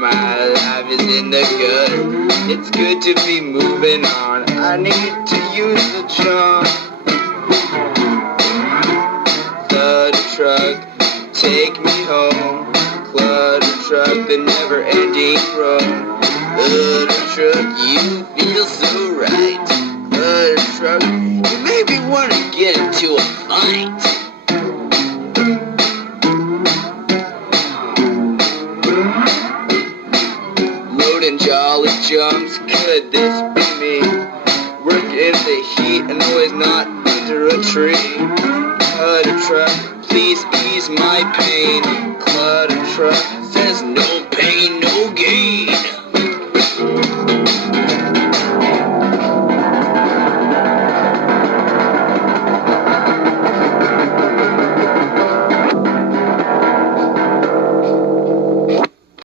my life is in the gutter. It's good to be moving on. I need to use the charm. Clutter truck, take me home. Clutter truck, the never-ending road. Clutter truck, you feel so right. Clutter truck, you made me want to get into a fight. Loading jolly jumps, could this be me? Work in the heat and always not under a tree. Clutter truck, please ease my pain. Clutter truck says no pain, no